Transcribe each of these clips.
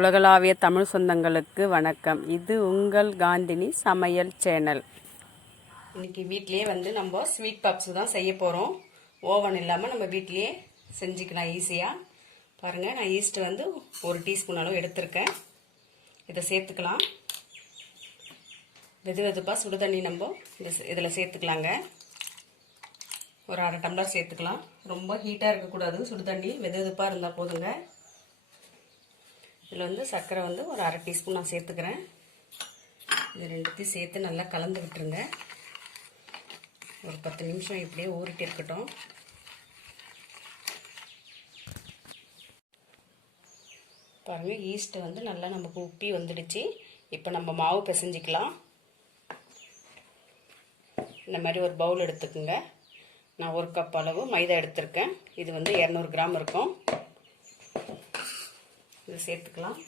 உலகளாவிய தமிழ் சொந்தங்களுக்கு வணக்கம். இது உங்கள் காந்தினி சமையல் சேனல். இன்னைக்கு வீட்லேயே நம்ம ஸ்வீட் பப்ஸ் தான் செய்ய போகிறோம். ஓவன் இல்லாமல் நம்ம வீட்லேயே செஞ்சுக்கலாம் ஈஸியாக. பாருங்கள், நான் ஈஸ்ட் 1 டீஸ்பூன் அளவு எடுத்திருக்கேன். இதை சேர்த்துக்கலாம். வெது வெதுப்பாக சுடு தண்ணி நம்ம இதில் சேர்த்துக்கலாங்க. ஒரு 1/2 டம்ளர் சேர்த்துக்கலாம். ரொம்ப ஹீட்டாக இருக்கக்கூடாது, சுடு தண்ணி வெது வெதுப்பாக இருந்தால் போதுங்க. இதில் சர்க்கரை ஒரு 1/2 டீஸ்பூன் நான் சேர்த்துக்கிறேன். இது ரெண்டுத்தையும் சேர்த்து நல்லா கலந்து விட்டுருங்க. ஒரு 10 நிமிஷம் இப்படியே ஊறிட்டு இருக்கட்டும். பாருங்கள், ஈஸ்ட்டு நல்லா நமக்கு உப்பி வந்துடுச்சு. இப்போ நம்ம மாவு பிசைஞ்சிக்கலாம். இந்த மாதிரி ஒரு பவுல் எடுத்துக்கோங்க. நான் 1 கப் அளவு மைதா எடுத்திருக்கேன். இது 200 கிராம் இருக்கும். இது சேர்த்துக்கலாம்.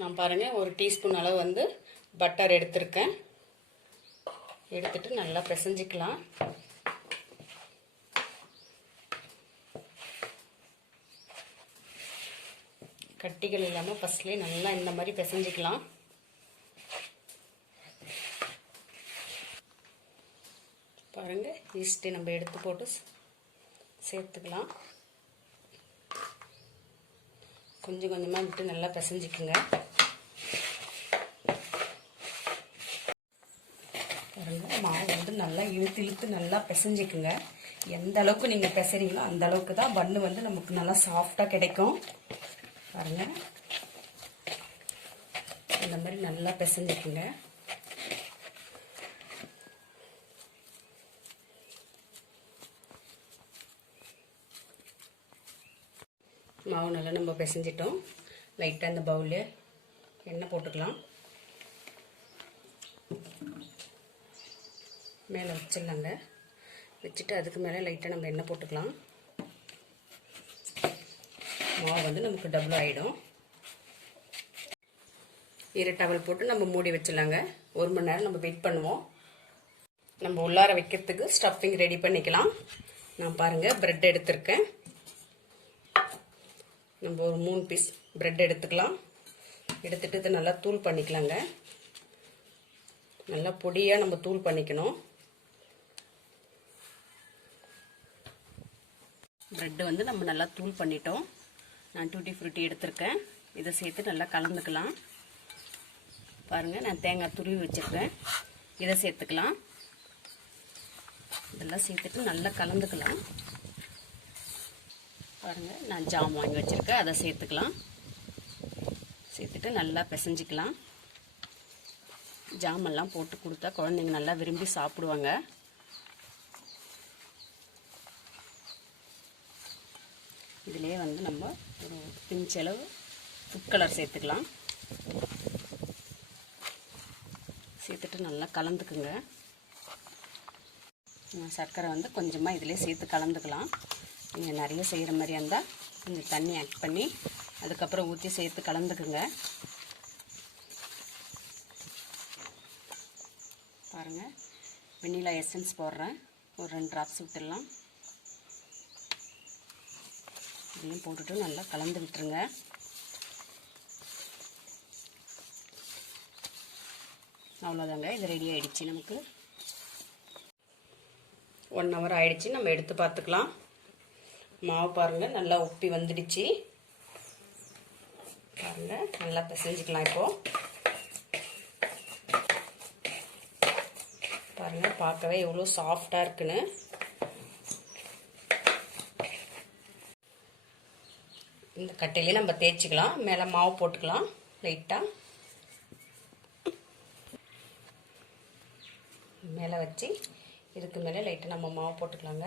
நான் பாருங்கள், 1 டீஸ்பூன் அளவு பட்டர் எடுத்திருக்கேன். எடுத்துட்டு நல்லா பிசைஞ்சிக்கலாம். கட்டிகள் இல்லாமல் ஃபர்ஸ்ட்லேயே நல்லா இந்த மாதிரி பிசைஞ்சிக்கலாம். பாருங்கள், ஈஸ்ட்டு நம்ம எடுத்து போட்டு சேர்த்துக்கலாம். கொஞ்சம் கொஞ்சமாக விட்டு நல்லா பிசைஞ்சிக்குங்க. பாருங்கள், மாவு நல்லா இழுத்து நல்லா பிசைஞ்சிக்குங்க. எந்த அளவுக்கு நீங்கள் பிசைறீங்களோ அந்த அளவுக்கு தான் பன்னு நமக்கு நல்லா சாஃப்டாக கிடைக்கும். பாருங்கள், இந்த மாதிரி நல்லா பிசைஞ்சிக்குங்க. மாவு நல்லா நம்ம பிசைஞ்சிட்டோம். லைட்டாக இந்த பவுலில் எண்ணெய் போட்டுக்கலாம். மேலே வச்சிடலாங்க. வச்சுட்டு அதுக்கு மேலே லைட்டாக நம்ம எண்ணெய் போட்டுக்கலாம். மாவு நமக்கு டபுள் ஆகிடும். ஈர டவல் போட்டு நம்ம மூடி வச்சிடலாங்க. 1 மணி நேரம் நம்ம வெயிட் பண்ணுவோம். நம்ம உள்ளார வைக்கிறதுக்கு ஸ்டஃபிங் ரெடி பண்ணிக்கலாம். நான் பாருங்கள், ப்ரெட் எடுத்திருக்கேன். நம்ம ஒரு 3 பீஸ் ப்ரெட் எடுத்துக்கலாம். எடுத்துட்டு இதை நல்லா தூள் பண்ணிக்கலாங்க. நல்லா பொடியாக நம்ம தூள் பண்ணிக்கணும். ப்ரெட்டு நம்ம நல்லா தூள் பண்ணிட்டோம். நான் டூட்டி ஃப்ரூட்டி எடுத்திருக்கேன். இதை சேர்த்து நல்லா கலந்துக்கலாம். பாருங்கள், நான் தேங்காய் துருவி வச்சுருக்கேன். இதை சேர்த்துக்கலாம். இதெல்லாம் சேர்த்துட்டு நல்லா கலந்துக்கலாம். பாருங்கள், நான் ஜாம் வாங்கி வச்சுருக்கேன். அதை சேர்த்துக்கலாம். சேர்த்துட்டு நல்லா பிசைஞ்சிக்கலாம். ஜாமெல்லாம் போட்டு கொடுத்தா குழந்தைங்க நல்லா விரும்பி சாப்பிடுவாங்க. இதிலே நம்ம ஒரு பிஞ்சளவு ஃபுட் கலர் சேர்த்துக்கலாம். சேர்த்துட்டு நல்லா கலந்துக்குங்க. சர்க்கரை கொஞ்சமாக இதிலே சேர்த்து கலந்துக்கலாம். நீங்கள் நிறைய செய்கிற மாதிரியா இருந்தால் கொஞ்சம் தண்ணி ஆட் பண்ணி அதுக்கப்புறம் ஊற்றி சேர்த்து கலந்துக்குங்க. பாருங்கள், வெண்ணிலா எசன்ஸ் போடுறேன். ஒரு 2 ட்ராப்ஸ் விட்டுடலாம். இதையும் போட்டுட்டு நல்லா கலந்து விட்டுருங்க. அவ்வளோதாங்க, இது ரெடி ஆகிடுச்சு. நமக்கு 1 ஹவர் ஆகிடுச்சு. நம்ம எடுத்து பார்த்துக்கலாம். மாவு பாருங்கள், நல்லா உப்பி வந்துடுச்சு. பாருங்கள், நல்லா பிசைஞ்சிக்கலாம். இப்போது பாருங்கள், பார்க்கவே எவ்வளோ சாஃப்டாக இருக்குன்னு. இந்த கட்டையிலே நம்ம தேய்ச்சிக்கலாம். மேலே மாவு போட்டுக்கலாம் லைட்டாக. மேலே வச்சு இதுக்கு மேலே லைட்டாக நம்ம மாவு போட்டுக்கலாங்க.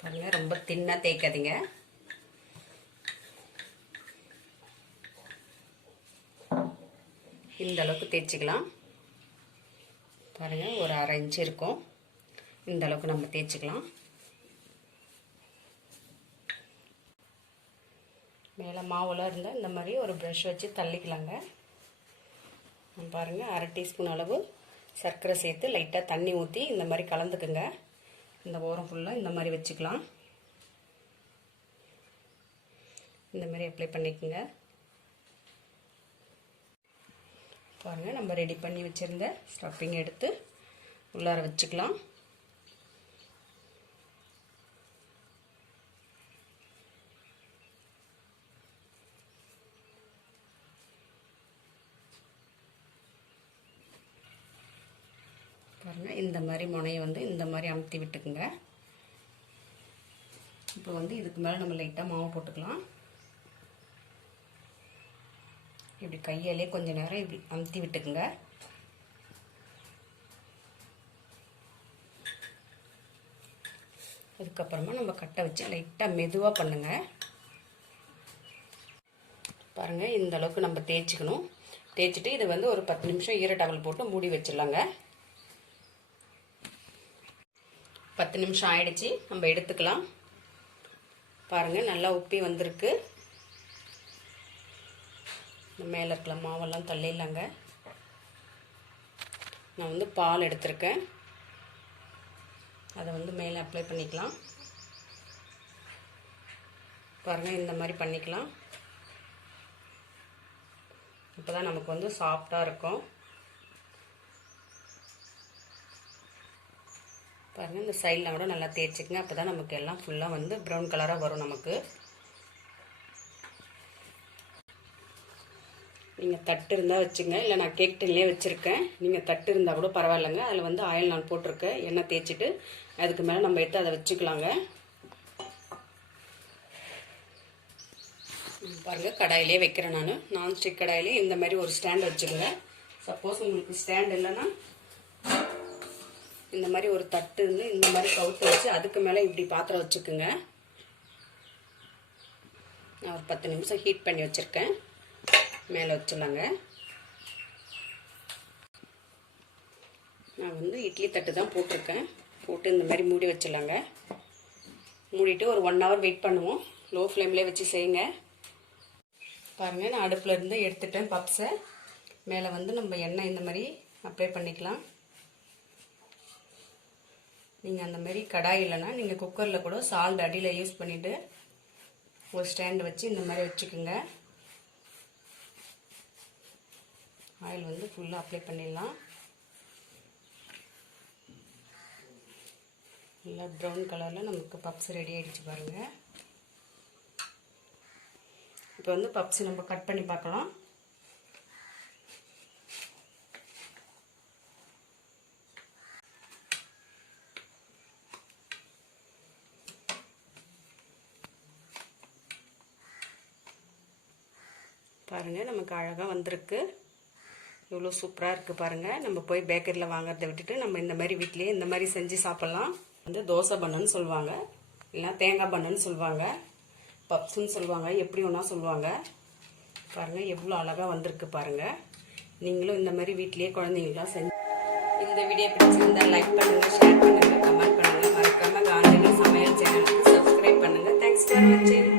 பாருங்கள், ரொம்ப தின்னாக தேய்க்காதீங்க. இந்த அளவுக்கு தேய்ச்சிக்கலாம். பாருங்கள், ஒரு 1/2 இன்ச்சு இருக்கும். இந்த அளவுக்கு நம்ம தேய்ச்சிக்கலாம். மேலே மாவுலாம் இருந்தால் இந்த மாதிரி ஒரு ப்ரஷ் வச்சு தள்ளிக்கலாங்க. பாருங்கள், அரை டீஸ்பூன் அளவு சர்க்கரை சேர்த்து லைட்டாக தண்ணி ஊற்றி இந்த மாதிரி கலந்துக்குங்க. இந்த ஓரம் ஃபுல்லாக இந்த மாதிரி வச்சுக்கலாம். இந்த மாதிரி அப்ளை பண்ணிக்கோங்க. பாருங்கள், நம்ம ரெடி பண்ணி வச்சுருந்த ஸ்டஃபிங் எடுத்து உள்ளார வச்சுக்கலாம். பாருங்கள், இந்த மாதிரி முனையை வந்து இந்த மாதிரி அமுத்தி விட்டுக்குங்க. இப்போ வந்து இதுக்கு மேலே நம்ம லைட்டாக மாவு போட்டுக்கலாம். இப்படி கையாலே கொஞ்ச நேரம் இப்படி அமுத்தி விட்டுக்குங்க. அதுக்கப்புறமா நம்ம கட்டை வச்சு லைட்டாக மெதுவாக பண்ணுங்க. பாருங்கள், இந்த அளவுக்கு நம்ம தேய்ச்சிக்கணும். தேய்ச்சிட்டு இது வந்து ஒரு 10 நிமிஷம் ஈர டவல் போட்டு மூடி வச்சிடலாங்க. 10 நிமிஷம் ஆயிடுச்சு, நம்ம எடுத்துக்கலாம். பாருங்கள், நல்லா உப்பி வந்திருக்கு. மேலே இருக்கிற மாவெல்லாம் தள்ளிடலாங்க. நான் வந்து பால் எடுத்திருக்கேன், அதை வந்து மேலே அப்ளை பண்ணிக்கலாம். பாருங்கள், இந்த மாதிரி பண்ணிக்கலாம். இப்போ தான் நமக்கு வந்து சாஃப்டாக இருக்கும். பாருங்கள், இந்த சைடில் கூட நல்லா தேய்ச்சிக்கங்க. அப்போ தான் நமக்கு எல்லாம் ஃபுல்லாக வந்து ப்ரௌன் கலராக வரும் நமக்கு. நீங்கள் தட்டு இருந்தால் வச்சுங்க, இல்லை நான் கேக் டின்லேயே வச்சுருக்கேன். நீங்கள் தட்டு இருந்தால் கூட பரவாயில்லைங்க. அதில் வந்து ஆயில் நான் போட்டிருக்கேன், எண்ணெய் தேய்ச்சிட்டு அதுக்கு மேலே நம்ம எடுத்து அதை வச்சுக்கலாங்க. பாருங்கள், கடாயிலே வைக்கிறேன். நான்ஸ்டிக் கடாயிலே இந்த மாதிரி ஒரு ஸ்டாண்ட் வச்சுருங்க. சப்போஸ் உங்களுக்கு ஸ்டாண்ட் இல்லைன்னா இந்த மாதிரி ஒரு தட்டு இருந்து இந்த மாதிரி கவுத்து வச்சு அதுக்கு மேலே இப்படி பாத்திரம் வச்சுக்குங்க. நான் ஒரு 10 நிமிஷம் ஹீட் பண்ணி வச்சுருக்கேன். மேலே வச்சிடலாங்க. நான் வந்து இட்லி தட்டு தான் போட்டிருக்கேன். போட்டு இந்த மாதிரி மூடி வச்சிடலாங்க. மூடிட்டு ஒரு 1 hour வெயிட் பண்ணுவோம். லோ ஃப்ளேம்லேயே வச்சு செய்யுங்க. பாருங்கள், நான் அடுப்பில் இருந்து எடுத்துட்டேன் பப்ஸை. மேலே வந்து நம்ம எண்ணெய் இந்த மாதிரி அப்ளை பண்ணிக்கலாம். நீங்கள் அந்த மாதிரி கடாய் இல்லைன்னா நீங்கள் குக்கரில் கூட சால்ட் அடியில் யூஸ் பண்ணிவிட்டு ஒரு ஸ்டாண்டு வச்சு இந்த மாதிரி வச்சுக்கோங்க. ஆயில் வந்து ஃபுல்லாக அப்ளை பண்ணிடலாம். நல்லா ப்ரௌன் கலரில் நமக்கு பப்ஸ் ரெடி ஆகிடுச்சு பாருங்கள். இப்போ வந்து பப்ஸ் நம்ம கட் பண்ணி பார்க்கலாம். பாருங்கள், நமக்கு அழகாக வந்திருக்கு. இவ்வளோ சூப்பராக இருக்குது பாருங்கள். நம்ம போய் பேக்கரியில் வாங்குறதை விட்டுட்டு நம்ம இந்த மாதிரி வீட்லேயே இந்த மாதிரி செஞ்சு சாப்பிட்லாம். வந்து தோசை பண்ணுன்னு சொல்லுவாங்க, இல்லைனா தேங்காய் பண்ணுன்னு சொல்லுவாங்க, பப்ஸுன்னு சொல்லுவாங்க, எப்படி ஒன்றா சொல்லுவாங்க. பாருங்கள், எவ்வளோ அழகாக வந்திருக்கு பாருங்கள். நீங்களும் இந்த மாதிரி வீட்லேயே குழந்தைங்களுக்குலாம் செஞ்சு. இந்த வீடியோ பிடிச்சிருந்தா லைக் பண்ணுங்கள், ஷேர் பண்ணுங்கள், கமெண்ட் பண்ணுங்கள். மறக்காமல் காந்தினி சமையல் சேனலுக்கு சப்ஸ்கிரைப் பண்ணுங்கள். தேங்க்ஸ் ஃபார் வாட்சிங்.